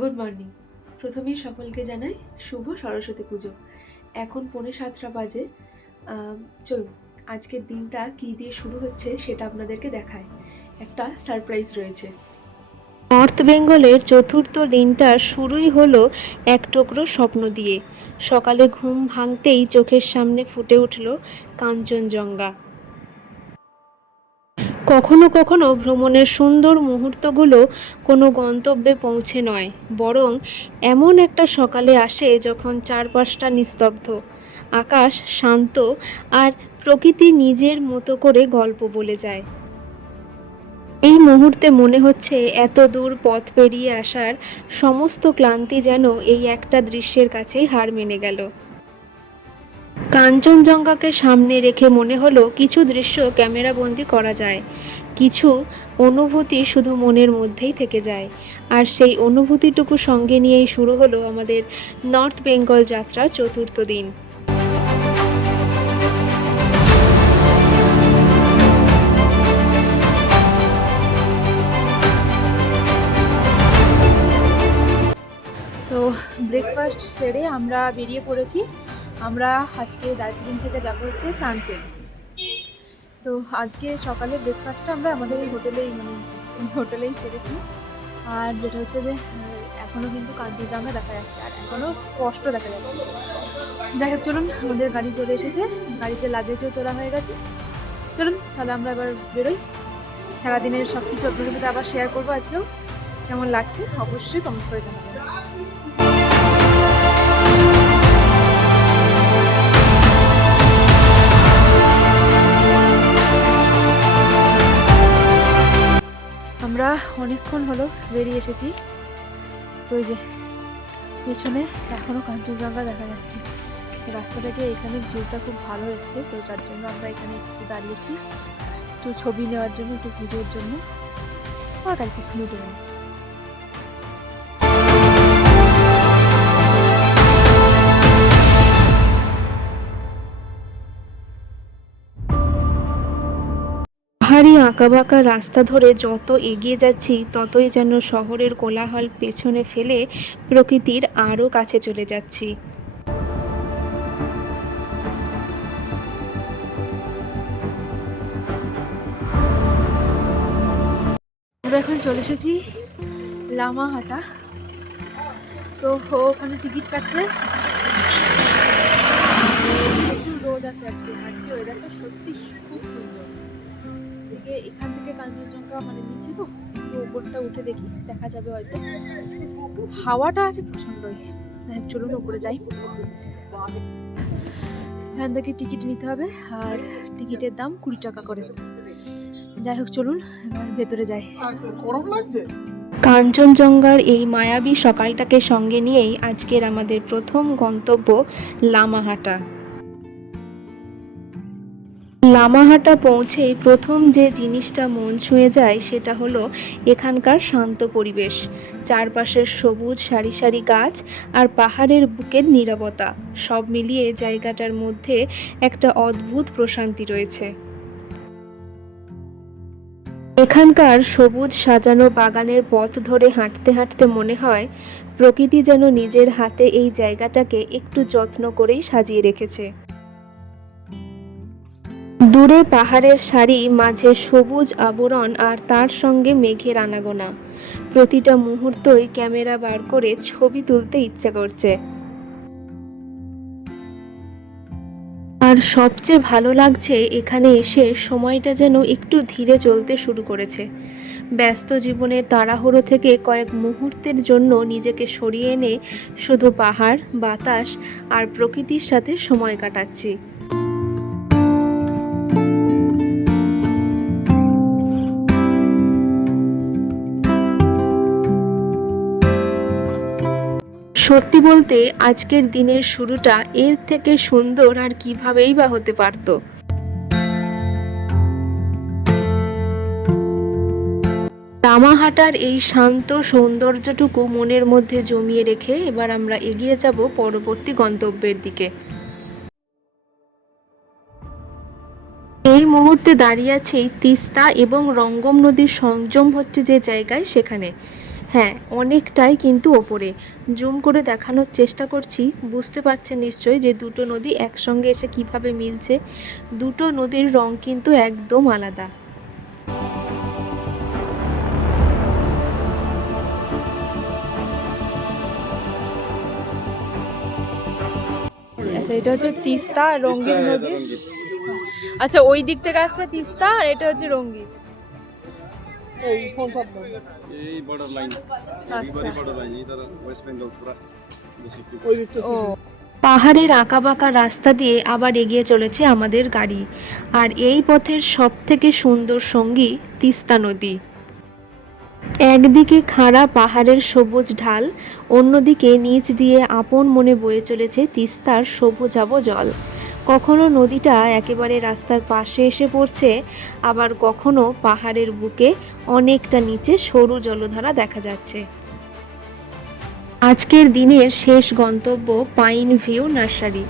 Good morning. প্রথমেই সকলকে জানাই শুভ সরস্বতী পুজো। এখন 6:45 বাজে। চলুন আজকের দিনটা কী দিয়ে শুরু হচ্ছে সেটা আপনাদেরকে দেখায়। একটা সারপ্রাইজ রয়েছে। নর্থ বেঙ্গলের চতুর্থ দিনটা শুরুই হলো এক টুকরো স্বপ্ন দিয়ে। সকালে ঘুম ভাঙতেই চোখের সামনে ফুটে উঠল কাঞ্চনজঙ্ঘা। কখনো কখনো ভ্রমণের সুন্দর মুহূর্তগুলো কোনো গন্তব্যে পৌঁছে নয়, বরং এমন একটা সকালে আসে যখন চারপাশটা নিস্তব্ধ, আকাশ শান্ত আর প্রকৃতি নিজের মতো করে গল্প বলে যায়। এই মুহূর্তে মনে হচ্ছে এত দূর পথ পেরিয়ে আসার সমস্ত ক্লান্তি যেন এই একটা দৃশ্যের কাছেই হার মেনে গেল। কাঞ্চনজঙ্ঘাকে সামনে রেখে মনে হলো কিছু দৃশ্য ক্যামেরাবন্দি করা যায়, কিছু অনুভূতি শুধু মনের মধ্যেই থেকে যায়। আর সেই অনুভূতিটুকু সঙ্গে নিয়েই শুরু হলো আমাদের নর্থ বেঙ্গল যাত্রার চতুর্থ দিন। তো ব্রেকফাস্ট সেরে আমরা বেরিয়ে পড়েছি। আমরা আজকে দার্জিলিং থেকে যাব হচ্ছে সানসেট। তো আজকে সকালে ব্রেকফাস্টটা আমরা আমাদের এই হোটেলেই সেরেছি। আর যেটা হচ্ছে যে এখনও কিন্তু কাঞ্চনজঙ্ঘা দেখা যাচ্ছে, আর এখনও স্পষ্ট দেখা যাচ্ছে। যাই হোক, চলুন, আমাদের গাড়ি চলে এসেছে, গাড়িতে লাগেজও তোলা হয়ে গেছে। চলুন তাহলে আমরা এবার বেরোই। সারাদিনের সব কিছু আপনাদের সাথে আবার শেয়ার করবো। আজকেও কেমন লাগছে অবশ্যই কমেন্ট করে জানাবেন। আমরা অনেকক্ষণ হলো বেরিয়ে এসেছি। তো ওই যে পেছনে এখনও কাঞ্চনজঙ্ঘা দেখা যাচ্ছে। রাস্তা থেকে এখানে ভিউটা খুব ভালো এসছে, তো যার জন্য আমরা এখানে একটু দাঁড়িয়েছি, একটু ছবি নেওয়ার জন্য, একটু ভিডিওর জন্য। আর কালকে একটু ভিডিও নেব। পাহাড়ি আঁকাবাঁকা রাস্তা ধরে যত এগিয়ে যাচ্ছি ততই যেন শহরের কোলাহল পেছনে ফেলে প্রকৃতির আরও কাছে চলে যাচ্ছি। আমরা এখন চলে এসেছি লামাহাটা। তো ওখানে টিকিট কাটছে। প্রচুর রোদ আছে আজকে। ওয়েদারটা সত্যি খুব সুন্দর। এখান থেকে কাঞ্চনজঙ্ঘা নিচে, তো একটু উপরটা উঠে দেখি, দেখা যাবে হয়তো। হাওয়াটা আছে প্রচণ্ডই। চলুন উপরে যাই। এখান থেকে টিকিট নিতে হবে, আর টিকিটের দাম 20 টাকা করে। যাই হোক, চলুন এবার ভেতরে যাই। কাঞ্চনজঙ্ঘার এই মায়াবী সকালটাকে সঙ্গে নিয়েই আজকের আমাদের প্রথম গন্তব্য লামাহাটা। লামাহাটা পৌঁছেই প্রথম যে জিনিসটা মন ছুঁয়ে যায় সেটা হলো এখানকার শান্ত পরিবেশ। চারপাশের সবুজ সারি সারি গাছ আর পাহাড়ের বুকের নীরবতা, সব মিলিয়ে জায়গাটার মধ্যে একটা অদ্ভুত প্রশান্তি রয়েছে। এখানকার সবুজ সাজানো বাগানের পথ ধরে হাঁটতে হাঁটতে মনে হয় প্রকৃতি যেন নিজের হাতে এই জায়গাটাকে একটু যত্ন করেই সাজিয়ে রেখেছে। দূরে পাহাড়ের সারি, মাঝে সবুজ আবরণ, আর তার সঙ্গে মেঘের আনাগোনা। প্রতিটা মুহূর্তই ক্যামেরা বার করে ছবি তুলতে ইচ্ছে করছে। আর সবচেয়ে ভালো লাগছে এখানে এসে সময়টা যেন একটু ধীরে চলতে শুরু করেছে। ব্যস্ত জীবনের তাড়াহুড়ো থেকে কয়েক মুহূর্তের জন্য নিজেকে সরিয়ে এনে শুধু পাহাড়, বাতাস আর প্রকৃতির সাথে সময় কাটাচ্ছি। সত্যি বলতে আজকের দিনের শুরুটা এর থেকে সুন্দর আর কিভাবেই বা হতে পারত। লামাহাটার এই শান্ত সৌন্দর্যটুকু মনের মধ্যে জমিয়ে রেখে এবার আমরা এগিয়ে যাব পরবর্তী গন্তব্যের দিকে। এই মুহূর্তে দাঁড়িয়ে আছি তিস্তা এবং রঙ্গম নদীর সংযম হচ্ছে যে জায়গায়, সেখানে। হ্যাঁ, অনেকটাই কিন্তু ওপরে। জুম করে দেখানোর চেষ্টা করছি, বুঝতে পারছেন নিশ্চয়ই যে দুটো নদী একসঙ্গে এসে কিভাবে মিলছে। দুটো নদীর রং কিন্তু একদম আলাদা। আচ্ছা, এটা হচ্ছে তিস্তা আর রঙ্গিত নদী। আচ্ছা, ওই দিক থেকে আসছে তিস্তা আর এটা হচ্ছে রঙ্গিত। यही बॉर्डर लाइन আচ্ছা, बॉर्डर लाइन इधर वेस्ट बंगाल पूरा ও পাহাড়ের আঁকাবাঁকা রাস্তা দিয়ে আবার এগিয়ে চলেছে আমাদের গাড়ি। আর এই পথের সবথেকে সুন্দর সঙ্গী তিস্তা নদী। একদিকে খাড়া পাহাড়ের সবুজ ঢাল, অন্যদিকে নিচ দিয়ে আপন মনে বয়ে চলেছে তিস্তার সবুজাভ জল। কখনো নদীটা একেবারে রাস্তার পাশে এসে পড়ছে, আবার কখনো পাহাড়ের বুকে অনেকটা নিচে সরু জলধারা দেখা যাচ্ছে। আজকের দিনের শেষ গন্তব্য পাইন ভিউ নার্সারি।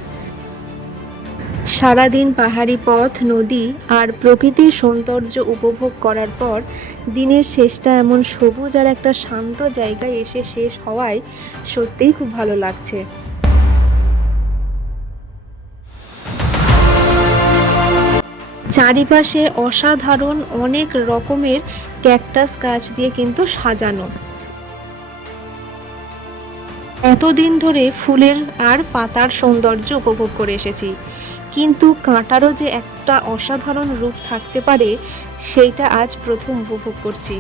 সারাদিন পাহাড়ি পথ, নদী আর প্রকৃতির সৌন্দর্য উপভোগ করার পর দিনের শেষটা এমন সবুজ আর একটা শান্ত জায়গায় এসে শেষ হওয়ায় সত্যিই খুব ভালো লাগছে। চারিপাশে অসাধারণ অনেক রকমের ক্যাকটাস গাছ দিয়ে কিন্তু সাজানো। এতদিন ধরে ফুলের আর পাতার সৌন্দর্য উপভোগ করে এসেছি, কিন্তু কাঁটারও যে একটা অসাধারণ রূপ থাকতে পারে সেইটা আজ প্রথম উপভোগ করছি।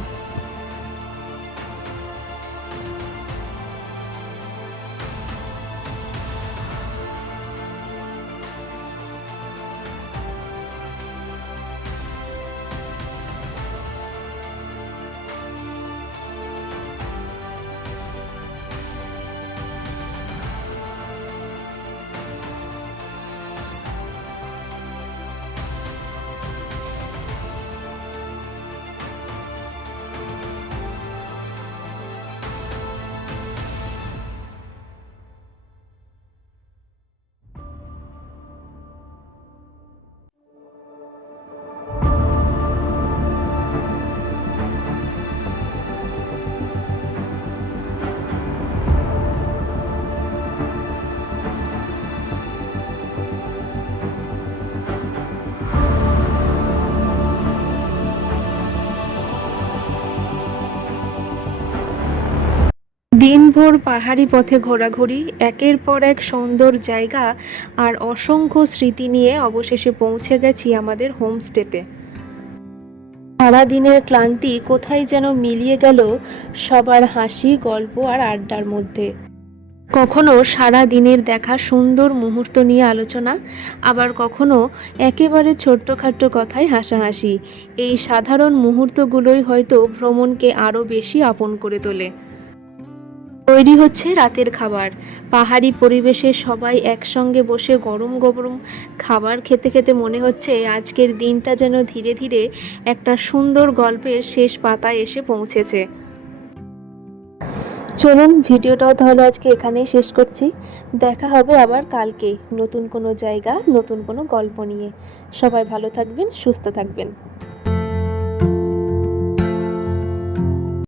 দিনভর পাহাড়ি পথে ঘোরাঘুরি, একের পর এক সুন্দর জায়গা আর অসংখ্য স্মৃতি নিয়ে অবশেষে পৌঁছে গেছি আমাদের হোমস্টেতে। সারাদিনের ক্লান্তি কোথায় যেন মিলিয়ে গেল সবার হাসি, গল্প আর আড্ডার মধ্যে। কখনো সারা দিনের দেখা সুন্দর মুহূর্ত নিয়ে আলোচনা, আবার কখনো একেবারে ছোট্টখাট্ট কথায় হাসাহাসি। এই সাধারণ মুহূর্তগুলোই হয়তো ভ্রমণকে আরও বেশি আপন করে তোলে। তৈরি হচ্ছে রাতের খাবার। পাহাড়ি পরিবেশে সবাই একসঙ্গে বসে গরম গরম খাবার খেতে খেতে মনে হচ্ছে আজকের দিনটা যেন ধীরে ধীরে একটা সুন্দর গল্পের শেষ পাতায় এসে পৌঁছেছে। চলুন ভিডিওটাও তাহলে আজকে এখানেই শেষ করছি। দেখা হবে আবার কালকে নতুন কোনো জায়গা, নতুন কোনো গল্প নিয়ে। সবাই ভালো থাকবেন, সুস্থ থাকবেন।